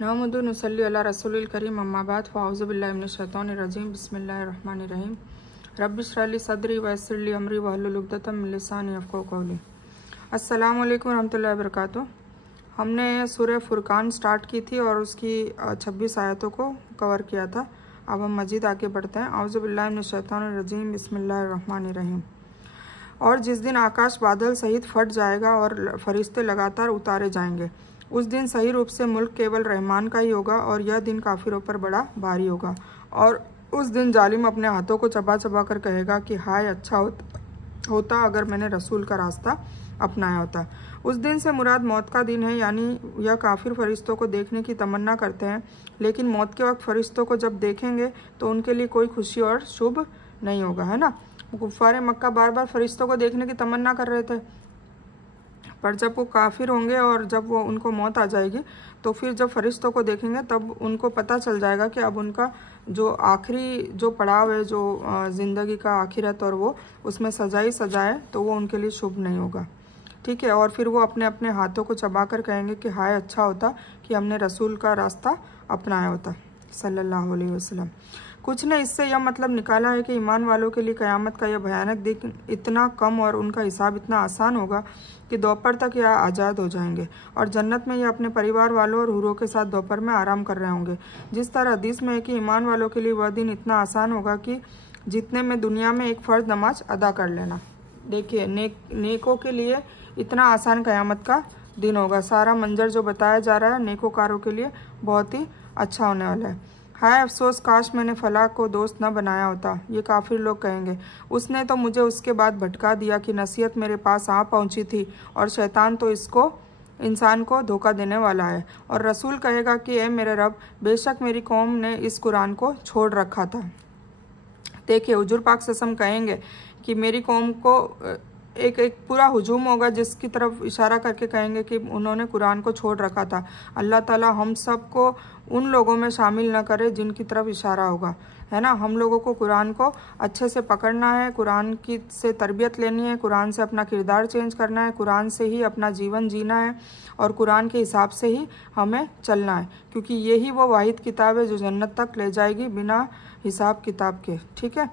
नहमदु नसल्ली अला रसूलिल करीम अम्मा बाद फ़अऊज़ु बिल्लाहि मिनश शैतानिर रजीम बिस्मिल्लाहिर रहमानिर रहीम रब्बि इश्रह ली सदरी व यस्सिर ली अमरी वहलुल उक़दतम मिन लिसानी यफ़क़हू क़ौली। अस्सलामु अलैकुम रहमतुल्लाहि व बरकातुहू। हमने सूरह फुरकान स्टार्ट की थी और उसकी 26 आयतों को कवर किया था। अब हम मजीद आगे बढ़ते हैं। औज़ु बिल्लाहि मिनश शैतानिर रजीम बिस्मिल्लाहिर रहमानिर रहीम। और जिस दिन आकाश बादल सहित फट जाएगा और फरिश्ते लगातार उतारे जाएंगे, उस दिन सही रूप से मुल्क केवल रहमान का ही होगा और यह दिन काफिरों पर बड़ा भारी होगा। और उस दिन जालिम अपने हाथों को चबा चबा कर कहेगा कि हाय अच्छा होता अगर मैंने रसूल का रास्ता अपनाया होता। उस दिन से मुराद मौत का दिन है, यानी यह काफिर फरिश्तों को देखने की तमन्ना करते हैं, लेकिन मौत के वक्त फरिश्तों को जब देखेंगे तो उनके लिए कोई खुशी और शुभ नहीं होगा, है ना। कुफ्फारे मक्का बार बार फरिश्तों को देखने की तमन्ना कर रहे थे, पर जब वो काफिर होंगे और जब वो उनको मौत आ जाएगी तो फिर जब फरिश्तों को देखेंगे तब उनको पता चल जाएगा कि अब उनका जो आखिरी जो पड़ाव है, जो ज़िंदगी का आखिरत, और वो उसमें सजाई सजाए तो वो उनके लिए शुभ नहीं होगा। ठीक है। और फिर वो अपने अपने हाथों को चबाकर कहेंगे कि हाय अच्छा होता कि हमने रसूल का रास्ता अपनाया होता सल्लल्लाहु अलैहि वसल्लम। कुछ ने इससे यह मतलब निकाला है कि ईमान वालों के लिए क़यामत का यह भयानक दिन इतना कम और उनका हिसाब इतना आसान होगा कि दोपहर तक यह आज़ाद हो जाएंगे और जन्नत में ये अपने परिवार वालों और हुरों के साथ दोपहर में आराम कर रहे होंगे। जिस तरह हदीस में है कि ईमान वालों के लिए वह दिन इतना आसान होगा कि जितने में दुनिया में एक फ़र्ज नमाज अदा कर लेना। देखिए, नेकों के लिए इतना आसान क़यामत का दिन होगा। सारा मंजर जो बताया जा रहा है नेकोकारों के लिए बहुत ही अच्छा होने वाला है। हाय अफसोस, काश मैंने फलाह को दोस्त न बनाया होता, ये काफिर लोग कहेंगे। उसने तो मुझे उसके बाद भटका दिया कि नसीहत मेरे पास आ पहुंची थी और शैतान तो इंसान को धोखा देने वाला है। और रसूल कहेगा कि ए मेरे रब, बेशक मेरी कौम ने इस कुरान को छोड़ रखा था। देखिए, हुजूर पाक सल्लल्लाहु अलैहि वसल्लम कहेंगे कि मेरी कौम को एक पूरा हुजूम होगा जिसकी तरफ इशारा करके कहेंगे कि उन्होंने कुरान को छोड़ रखा था। अल्लाह ताला हम सब को उन लोगों में शामिल न करे जिनकी तरफ इशारा होगा, है ना। हम लोगों को कुरान को अच्छे से पकड़ना है, कुरान की से तरबियत लेनी है, कुरान से अपना किरदार चेंज करना है, कुरान से ही अपना जीवन जीना है और कुरान के हिसाब से ही हमें चलना है, क्योंकि यही वो वाहिद किताब है जो जन्नत तक ले जाएगी बिना हिसाब किताब के। ठीक है।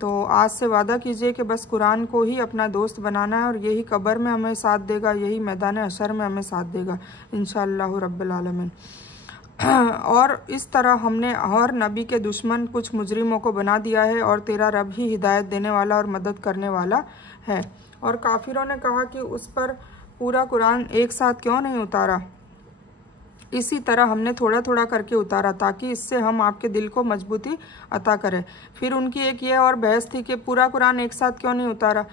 तो आज से वादा कीजिए कि बस कुरान को ही अपना दोस्त बनाना है और यही कब्र में हमें साथ देगा, यही मैदान हशर में हमें साथ देगा इंशाअल्लाह रब्बुल आलमीन। और इस तरह हमने हर नबी के दुश्मन कुछ मुजरिमों को बना दिया है और तेरा रब ही हिदायत देने वाला और मदद करने वाला है। और काफिरों ने कहा कि उस पर पूरा कुरान एक साथ क्यों नहीं उतारा। इसी तरह हमने थोड़ा थोड़ा करके उतारा ताकि इससे हम आपके दिल को मजबूती अता करें। फिर उनकी एक ये और बहस थी कि पूरा कुरान एक साथ क्यों नहीं उतारा।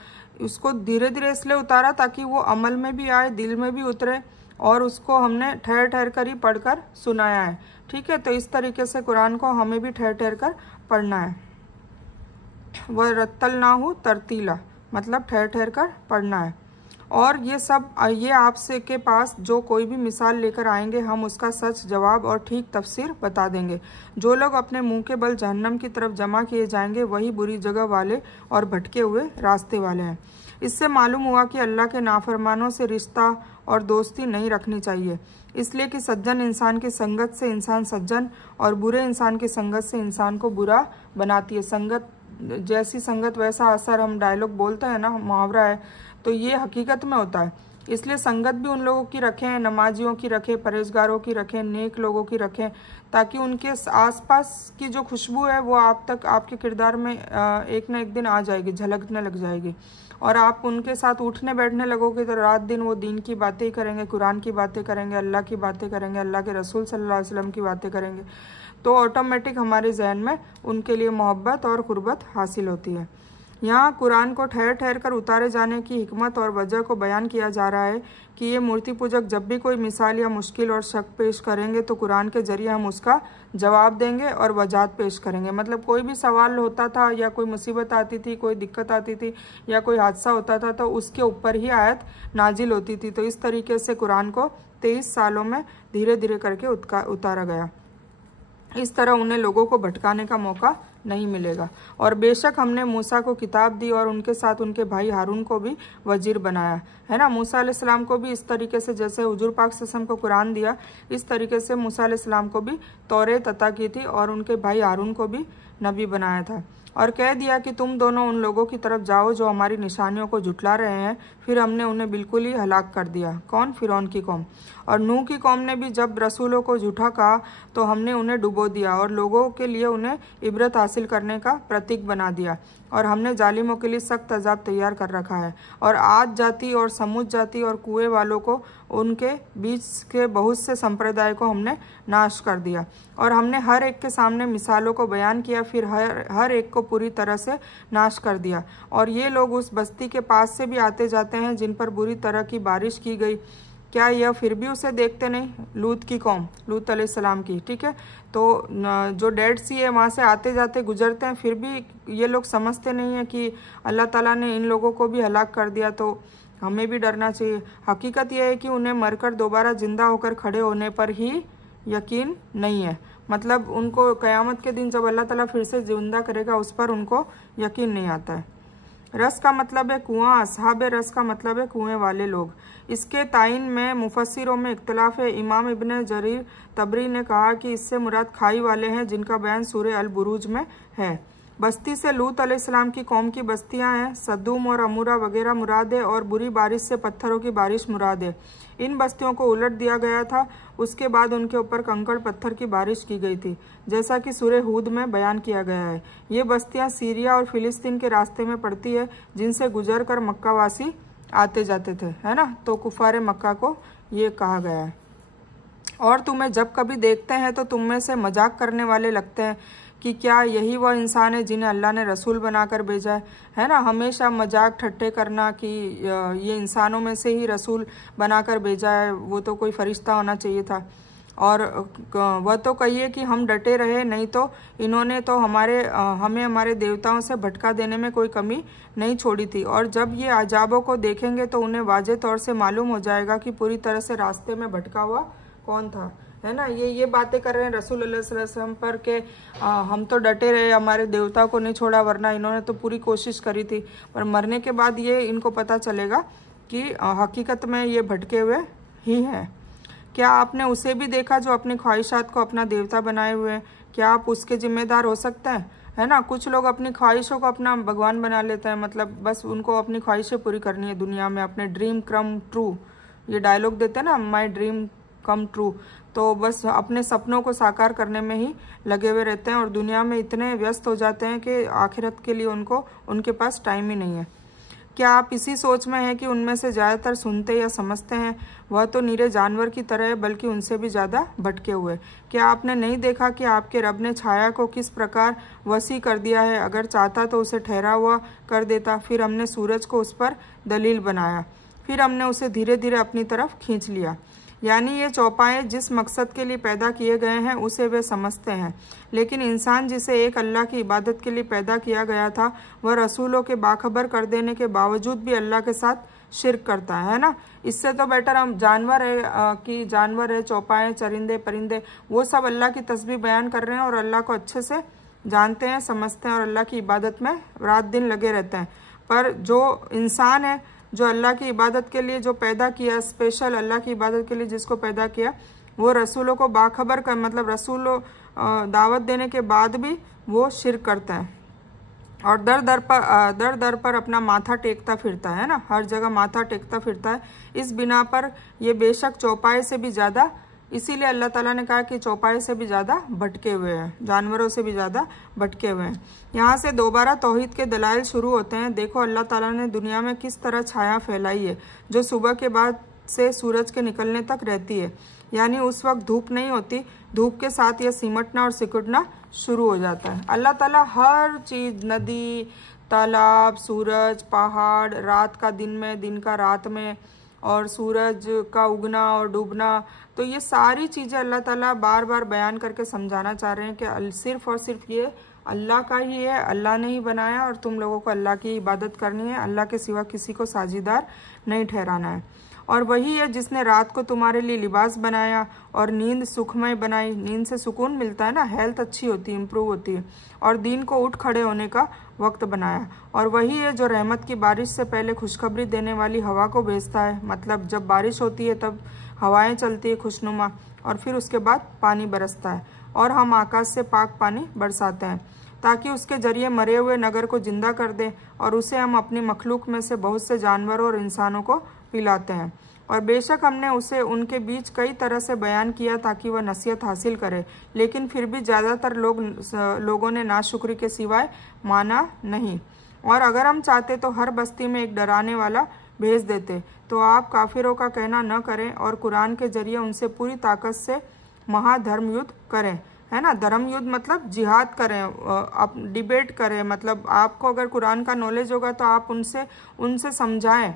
उसको धीरे धीरे इसलिए उतारा ताकि वो अमल में भी आए, दिल में भी उतरे, और उसको हमने ठहर ठहर कर ही पढ़कर सुनाया है। ठीक है। तो इस तरीके से कुरान को हमें भी ठहर ठहर कर पढ़ना है। वह रत्तलनाहु तरतीला, मतलब ठहर ठहर कर पढ़ना है। और ये आपसे के पास जो कोई भी मिसाल लेकर आएंगे हम उसका सच जवाब और ठीक तफसीर बता देंगे। जो लोग अपने मुंह के बल जहन्नम की तरफ जमा किए जाएंगे वही बुरी जगह वाले और भटके हुए रास्ते वाले हैं। इससे मालूम हुआ कि अल्लाह के नाफरमानों से रिश्ता और दोस्ती नहीं रखनी चाहिए, इसलिए कि सज्जन इंसान की संगत से इंसान सज्जन और बुरे इंसान की संगत से इंसान को बुरा बनाती है। संगत जैसी संगत वैसा असर, हम डायलॉग बोलते हैं ना, मुहावरा है, तो ये हकीकत में होता है। इसलिए संगत भी उन लोगों की रखें, नमाजियों की रखें, परहेजगारों की रखें, नेक लोगों की रखें, ताकि उनके आसपास की जो खुशबू है वो आप तक आपके किरदार में एक न एक दिन आ जाएगी, झलकने लग जाएगी। और आप उनके साथ उठने बैठने लगोगे तो रात दिन वो दीन की बातें ही करेंगे, कुरान की बातें करेंगे, अल्लाह की बातें करेंगे, अल्लाह के रसूल सल्लल्लाहु अलैहि वसल्लम की बातें करेंगे। तो ऑटोमेटिक हमारे जहन में उनके लिए मोहब्बत और कुर्बत हासिल होती है। यहाँ कुरान को ठहर ठहर कर उतारे जाने की हिकमत और वजह को बयान किया जा रहा है कि ये मूर्ति पूजक जब भी कोई मिसाल या मुश्किल और शक पेश करेंगे तो कुरान के जरिए हम उसका जवाब देंगे और वजाहत पेश करेंगे। मतलब कोई भी सवाल होता था या कोई मुसीबत आती थी, कोई दिक्कत आती थी या कोई हादसा होता था तो उसके ऊपर ही आयत नाजिल होती थी। तो इस तरीके से कुरान को 23 सालों में धीरे धीरे करके उतारा गया। इस तरह उन्हें लोगों को भटकाने का मौका नहीं मिलेगा। और बेशक हमने मूसा को किताब दी और उनके साथ उनके भाई हारून को भी वजीर बनाया, है ना। मूसा अलैहिस्सलाम को भी इस तरीके से जैसे हुजूर पाक सल्लल्लाहु अलैहि वसल्लम को कुरान दिया, इस तरीके से मूसा अलैहिस्सलाम को भी तौरेत अता की थी और उनके भाई हारून को भी नबी बनाया था। और कह दिया कि तुम दोनों उन लोगों की तरफ जाओ जो हमारी निशानियों को झुटला रहे हैं। फिर हमने उन्हें बिल्कुल ही हलाक कर दिया। कौन? फिरौन की कौम। और नूह की कौम ने भी जब रसूलों को झूठा कहा तो हमने उन्हें डुबो दिया और लोगों के लिए उन्हें इबरत हासिल करने का प्रतीक बना दिया। और हमने जालिमों के लिए सख्त अजाब तैयार कर रखा है। और आद जाति और समूद जाति और कुएं वालों को, उनके बीच के बहुत से संप्रदाय को हमने नाश कर दिया। और हमने हर एक के सामने मिसालों को बयान किया, फिर हर एक को पूरी तरह से नाश कर दिया। और ये लोग उस बस्ती के पास से भी आते जाते हैं जिन पर बुरी तरह की बारिश की गई, क्या यह फिर भी उसे देखते नहीं? लूत की कौम, लूत अलैहिस्सलाम की, ठीक है। तो जो डेड सी है वहाँ से आते जाते गुजरते हैं, फिर भी ये लोग समझते नहीं है कि अल्लाह ताला ने इन लोगों को भी हलाक कर दिया, तो हमें भी डरना चाहिए। हकीकत यह है कि उन्हें मरकर दोबारा जिंदा होकर खड़े होने पर ही यकीन नहीं है। मतलब उनको क़यामत के दिन जब अल्लाह ताला फिर से जिंदा करेगा उस पर उनको यकीन नहीं आता है। रस का मतलब है कुआं, असहाब रस का मतलब है कुएं वाले लोग। इसके ताइन में मुफस्सिरों में इख्तिलाफ है। इमाम इब्न जरीर तबरी ने कहा कि इससे मुराद खाई वाले हैं, जिनका बयान सूरह अल बुरूज में है। बस्ती से लूत अलैहिस्सलाम की कौम की बस्तियां हैं। सदूम और अमूरा वगैरह मुराद है और बुरी बारिश से पत्थरों की बारिश मुराद है। इन बस्तियों को उलट दिया गया था, उसके बाद उनके ऊपर कंकड़ पत्थर की बारिश की गई थी, जैसा कि सूरह हूद में बयान किया गया है। ये बस्तियां सीरिया और फिलिस्तीन के रास्ते में पड़ती है, जिनसे गुजर कर मक्कावासी आते जाते थे, है ना। तो कुफारे मक्का को ये कहा गया है। और तुम्हें जब कभी देखते हैं तो तुम में से मजाक करने वाले लगते हैं कि क्या यही वह इंसान है जिन्हें अल्लाह ने रसूल बनाकर भेजा है ना। हमेशा मजाक ठट्ठे करना कि ये इंसानों में से ही रसूल बनाकर भेजा है, वो तो कोई फरिश्ता होना चाहिए था। और वह तो कहिए कि हम डटे रहे, नहीं तो इन्होंने तो हमें हमारे देवताओं से भटका देने में कोई कमी नहीं छोड़ी थी। और जब ये अजाबों को देखेंगे तो उन्हें वाज़े तौर से मालूम हो जाएगा कि पूरी तरह से रास्ते में भटका हुआ कौन था, है ना। ये बातें कर रहे हैं रसूल सल्लल्लाहु अलैहि वसल्लम पर के हम तो डटे रहे, हमारे देवता को नहीं छोड़ा, वरना इन्होंने तो पूरी कोशिश करी थी। पर मरने के बाद ये इनको पता चलेगा कि हकीकत में ये भटके हुए ही हैं। क्या आपने उसे भी देखा जो अपनी ख्वाहिशात को अपना देवता बनाए हुए हैं? क्या आप उसके जिम्मेदार हो सकते हैं, है ना। कुछ लोग अपनी ख्वाहिशों को अपना भगवान बना लेते हैं, मतलब बस उनको अपनी ख्वाहिशें पूरी करनी है दुनिया में, अपने ड्रीम कम ट्रू, ये डायलॉग देते हैं ना, माई ड्रीम कम ट्रू। तो बस अपने सपनों को साकार करने में ही लगे हुए रहते हैं और दुनिया में इतने व्यस्त हो जाते हैं कि आखिरत के लिए उनके पास टाइम ही नहीं है। क्या आप इसी सोच में हैं कि उनमें से ज़्यादातर सुनते या समझते हैं? वह तो निरे जानवर की तरह है, बल्कि उनसे भी ज़्यादा भटके हुए। क्या आपने नहीं देखा कि आपके रब ने छाया को किस प्रकार वसी कर दिया है? अगर चाहता तो उसे ठहरा हुआ कर देता। फिर हमने सूरज को उस पर दलील बनाया, फिर हमने उसे धीरे धीरे अपनी तरफ खींच लिया। यानी ये चौपाए जिस मकसद के लिए पैदा किए गए हैं उसे वे समझते हैं, लेकिन इंसान जिसे एक अल्लाह की इबादत के लिए पैदा किया गया था, वह रसूलों के बाखबर कर देने के बावजूद भी अल्लाह के साथ शिर्क करता है ना। इससे तो बेटर हम जानवर है चौपाए, चरिंदे परिंदे, वो सब अल्लाह की तस्बीह बयान कर रहे हैं और अल्लाह को अच्छे से जानते हैं, समझते हैं और अल्लाह की इबादत में रात दिन लगे रहते हैं। पर जो इंसान है, जो अल्लाह की इबादत के लिए जो पैदा किया, स्पेशल अल्लाह की इबादत के लिए जिसको पैदा किया, वो रसूलों को बाखबर कर, मतलब रसूलों दावत देने के बाद भी वो शिर्क करता है और दर दर पर अपना माथा टेकता फिरता है ना, हर जगह माथा टेकता फिरता है। इस बिना पर ये बेशक चौपाए से भी ज़्यादा, इसीलिए अल्लाह ताला ने कहा कि चौपाए से भी ज़्यादा भटके हुए हैं, जानवरों से भी ज़्यादा भटके हुए हैं। यहाँ से दोबारा तौहीद के दलाइल शुरू होते हैं। देखो अल्लाह ताला ने दुनिया में किस तरह छाया फैलाई है, जो सुबह के बाद से सूरज के निकलने तक रहती है। यानी उस वक्त धूप नहीं होती, धूप के साथ यह सिमटना और सिकुड़ना शुरू हो जाता है। अल्लाह ताला हर चीज़, नदी, तालाब, सूरज, पहाड़, रात का दिन में, दिन का रात में, और सूरज का उगना और डूबना, तो ये सारी चीज़ें अल्लाह ताला बार बार बयान करके समझाना चाह रहे हैं कि सिर्फ और सिर्फ ये अल्लाह का ही है, अल्लाह ने ही बनाया और तुम लोगों को अल्लाह की इबादत करनी है, अल्लाह के सिवा किसी को साझीदार नहीं ठहराना है। और वही है जिसने रात को तुम्हारे लिए लिबास बनाया और नींद सुखमय बनाई। नींद से सुकून मिलता है ना, हेल्थ अच्छी होती है, इंप्रूव होती है। और दिन को उठ खड़े होने का वक्त बनाया। और वही है जो रहमत की बारिश से पहले खुशखबरी देने वाली हवा को भेजता है। मतलब जब बारिश होती है तब हवाएं चलती है खुशनुमा, और फिर उसके बाद पानी बरसता है और हम आकाश से पाक पानी बरसाते हैं ताकि उसके जरिए मरे हुए नगर को जिंदा कर दें, और उसे हम अपनी मखलूक में से बहुत से जानवरों और इंसानों को पिलाते हैं। और बेशक हमने उसे उनके बीच कई तरह से बयान किया ताकि वह नसीहत हासिल करे, लेकिन फिर भी ज़्यादातर लोगों ने नाशुक्री के सिवाय माना नहीं। और अगर हम चाहते तो हर बस्ती में एक डराने वाला भेज देते। तो आप काफिरों का कहना न करें और कुरान के जरिए उनसे पूरी ताकत से महाधर्म युद्ध करें, है ना। धर्म युद्ध मतलब जिहाद करें, आप डिबेट करें। मतलब आपको अगर कुरान का नॉलेज होगा तो आप उनसे समझाएं।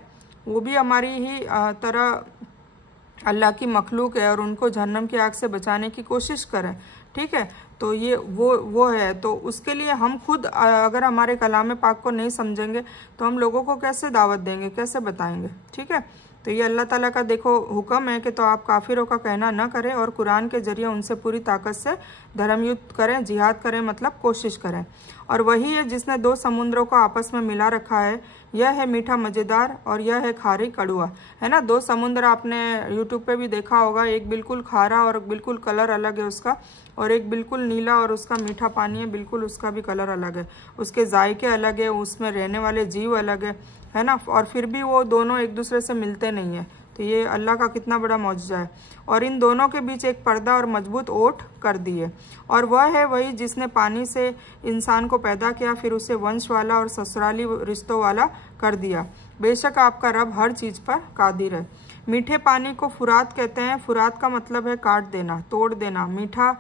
वो भी हमारी ही तरह अल्लाह की मखलूक है और उनको जहन्नम की आग से बचाने की कोशिश करें, ठीक है। तो ये वो है। तो उसके लिए हम खुद अगर हमारे कलाम पाक को नहीं समझेंगे तो हम लोगों को कैसे दावत देंगे, कैसे बताएंगे, ठीक है। तो ये अल्लाह ताला का देखो हुक्म है कि तो आप काफिरों का कहना न करें और कुरान के जरिए उनसे पूरी ताकत से धर्म युद्ध करें, जिहाद करें, मतलब कोशिश करें। और वही है जिसने दो समुद्रों को आपस में मिला रखा है। यह है मीठा मज़ेदार और यह है खारी कड़वा, है ना। दो समुद्र आपने यूट्यूब पे भी देखा होगा, एक बिल्कुल खारा और बिल्कुल कलर अलग है उसका, और एक बिल्कुल नीला और उसका मीठा पानी है, बिल्कुल उसका भी कलर अलग है, उसके जायके अलग है, उसमें रहने वाले जीव अलग है ना। और फिर भी वो दोनों एक दूसरे से मिलते नहीं है। तो ये अल्लाह का कितना बड़ा मौजज़ा है। और इन दोनों के बीच एक पर्दा और मजबूत ओट कर दी है। और वह है वही जिसने पानी से इंसान को पैदा किया, फिर उसे वंश वाला और ससुराली रिश्तों वाला कर दिया। बेशक आपका रब हर चीज़ पर कादिर है। मीठे पानी को फुरात कहते हैं। फुरात का मतलब है काट देना, तोड़ देना। मीठा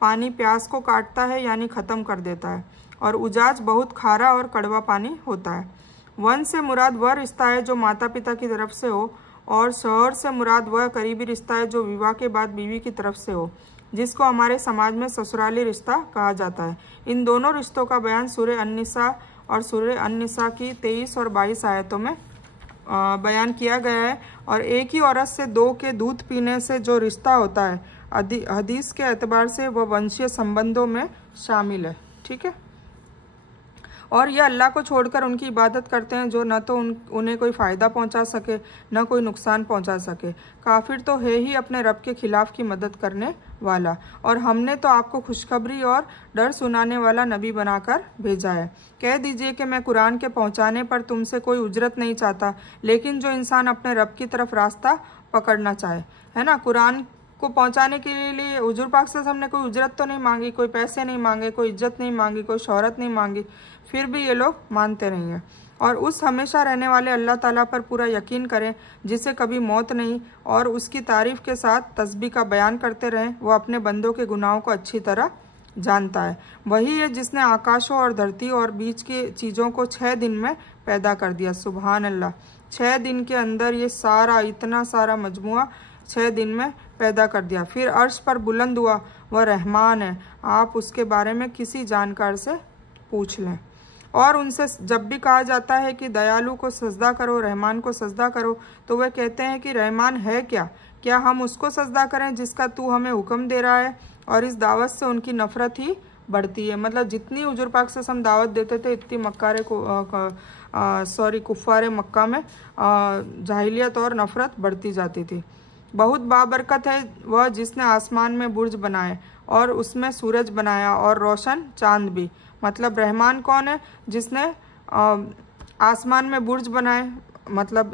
पानी प्यास को काटता है यानी ख़त्म कर देता है। और उजाज बहुत खारा और कड़वा पानी होता है। वंश से मुराद वह रिश्ता है जो माता पिता की तरफ से हो, और शौहर से मुराद वह करीबी रिश्ता है जो विवाह के बाद बीवी की तरफ से हो, जिसको हमारे समाज में ससुराली रिश्ता कहा जाता है। इन दोनों रिश्तों का बयान सूरह अन-निसा और सूरह अन-निसा की 23 और 22 आयतों में बयान किया गया है। और एक ही औरत से दो के दूध पीने से जो रिश्ता होता है, हदीस के एतबार से वह वंशीय संबंधों में शामिल है, ठीक है। और ये अल्लाह को छोड़कर उनकी इबादत करते हैं जो न तो उन्हें कोई फ़ायदा पहुंचा सके न कोई नुकसान पहुंचा सके। काफिर तो है ही अपने रब के खिलाफ की मदद करने वाला। और हमने तो आपको खुशखबरी और डर सुनाने वाला नबी बनाकर भेजा है। कह दीजिए कि मैं कुरान के पहुंचाने पर तुमसे कोई उजरत नहीं चाहता, लेकिन जो इंसान अपने रब की तरफ रास्ता पकड़ना चाहे, है ना। कुरान को पहुंचाने के लिए हुजूर पाक से हमने कोई उजरत तो नहीं मांगी, कोई पैसे नहीं मांगे, कोई इज्जत नहीं मांगी, कोई शोहरत नहीं मांगी, फिर भी ये लोग मानते नहीं हैं। और उस हमेशा रहने वाले अल्लाह ताला पर पूरा यकीन करें जिसे कभी मौत नहीं, और उसकी तारीफ के साथ तस्बीह का बयान करते रहें। वह अपने बंदों के गुनाहों को अच्छी तरह जानता है। वही है जिसने आकाशों और धरती और बीच की चीज़ों को 6 दिन में पैदा कर दिया। सुभान अल्लाह। 6 दिन के अंदर ये सारा इतना सारा मजमुआ 6 दिन में पैदा कर दिया। फिर अर्श पर बुलंद हुआ, वह रहमान है। आप उसके बारे में किसी जानकार से पूछ लें। और उनसे जब भी कहा जाता है कि दयालु को सजदा करो, रहमान को सजदा करो, तो वह कहते हैं कि रहमान है क्या हम उसको सजदा करें जिसका तू हमें हुक्म दे रहा है। और इस दावत से उनकी नफरत ही बढ़ती है। मतलब जितनी हुजूर पाक से हम दावत देते थे इतनी कुफ्फारे मक्का में जाहिलियत और नफरत बढ़ती जाती थी। बहुत बाबरकत है वह जिसने आसमान में बुर्ज बनाए और उसमें सूरज बनाया और रोशन चांद भी। मतलब रहमान कौन है? जिसने आसमान में बुर्ज बनाए, मतलब